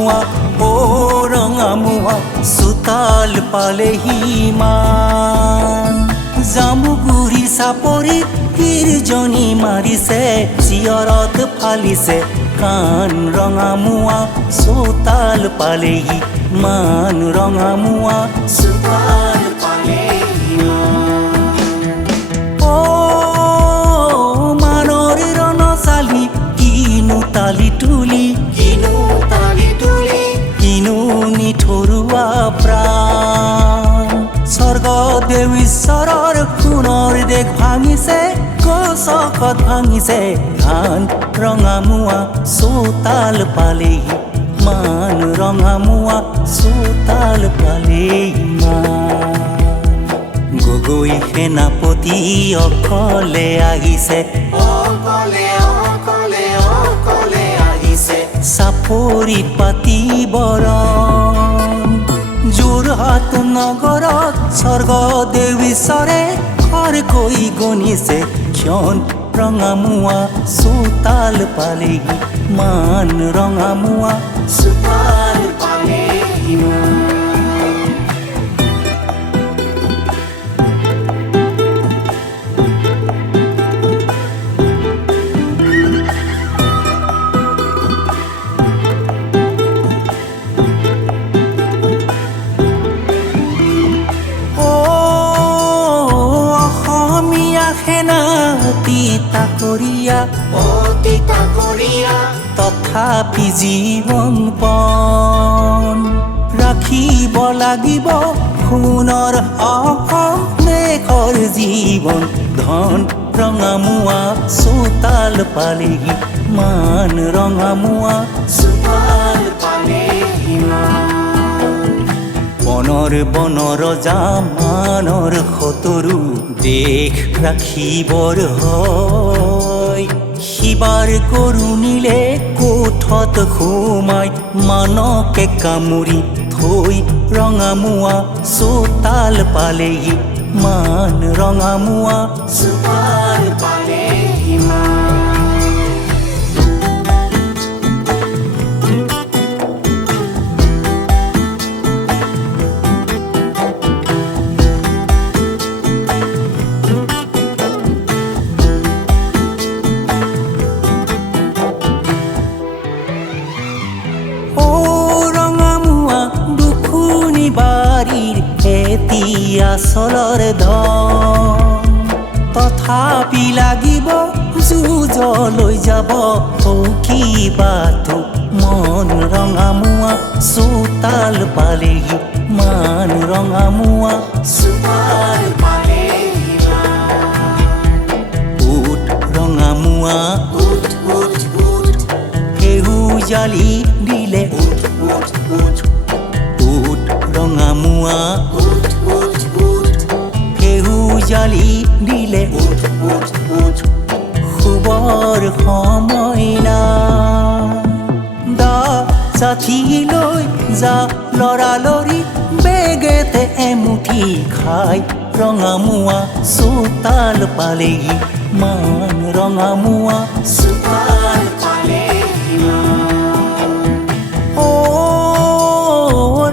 মোৱা ও ৰঙা মোৱা চোতাল পালেহিমান জামুগুৰি চাপৰি কিৰজনী মাৰিছে চিঞৰত ফালিছে কাণ ৰঙা মোৱা চোতাল পালেহি মান ৰঙা মোৱা চোতাল পালেহি ও মানৰ ৰণচালি কিনো তালি তুলি কিনো নিঠৰুৱা প্ৰাণ স্বৰ্গদেৱ ঈশ্বৰৰ সোণৰ দেশ ভাঙিছে গছকত ভাঙিছে ধান ৰঙা মোৱা চোতাল পালেহি মান ৰঙা মোৱা চোতাল পালেহি মান গগৈ সেনাপতি অকলে আহিছে চাপৰি পাতি বৰণ যোৰহাট নগৰত স্বৰ্গদেৱ ঈশ্বৰে খৰকৈ গণিছে ক্ষণ ৰঙা মোৱা চোতাল পালেহি মান ৰঙা মোৱা চোতাল পালেহি তিতাকৰীয়া তথাপি জীৱন ৰাখিব লাগিব সোণৰ অসম দেশৰ জীৱন ধন ৰঙা মোৱা চোতাল পালেহি মান ৰঙা মোৱা চোতাল পালেহি বনৰ ৰজা মানৰ সতৰু দেশ ৰাখিবৰ হয় শিবাৰ কৰুণিলে কোঠত সোমাই মানকে কামুৰি থৈ ৰঙা মোৱা চোতাল পালেহি মান ৰঙা মোৱা চোতাল পালেহি এতিয়া চলৰ ধন তথাপি লাগিব যুঁজলৈ যাব কিবাটো মন ৰঙা মোৱা চোতাল পালেহি মান ৰঙা মোৱা চোতাল পালেহি উঠ ৰঙা মোৱা সেউজালি দিলে উঠ ৰঙা মোৱা সেউজালি দিলে শুবৰ সময় দা সাথী লৈ যা লৰালৰি বেগেতে এমুঠি খাই ৰঙা মোৱা চোতাল পালেহি মান ৰঙা মোৱা চোতাল পালেহি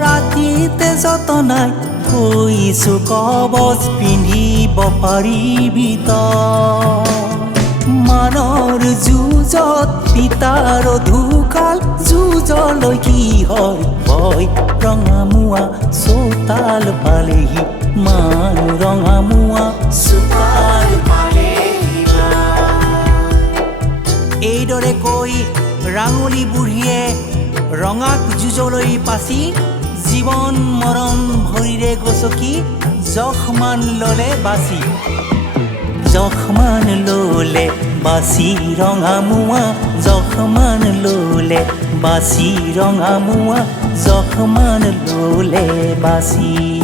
ৰাতিতে যতনাই থৈছো কবচ পিন্ধিব পাৰিবি মানৰ যুঁজত পিতাৰ ঢুকাল যুঁজলৈ কি হয় ভয় ৰঙা মোৱা চোতাল পালেহি মান ৰঙা মোৱা চোতাল পালেহি এইদৰে কৈ ৰাঙলী বুঢ়ীয়ে ৰঙাক যুঁজলৈ পাছি জীৱন মৰণ ভৰিৰে গছকি জখমান ললে বাছি ৰঙা মোৱা জখমান ললে বাছি ৰঙা মোৱা জখমান ললে বাছি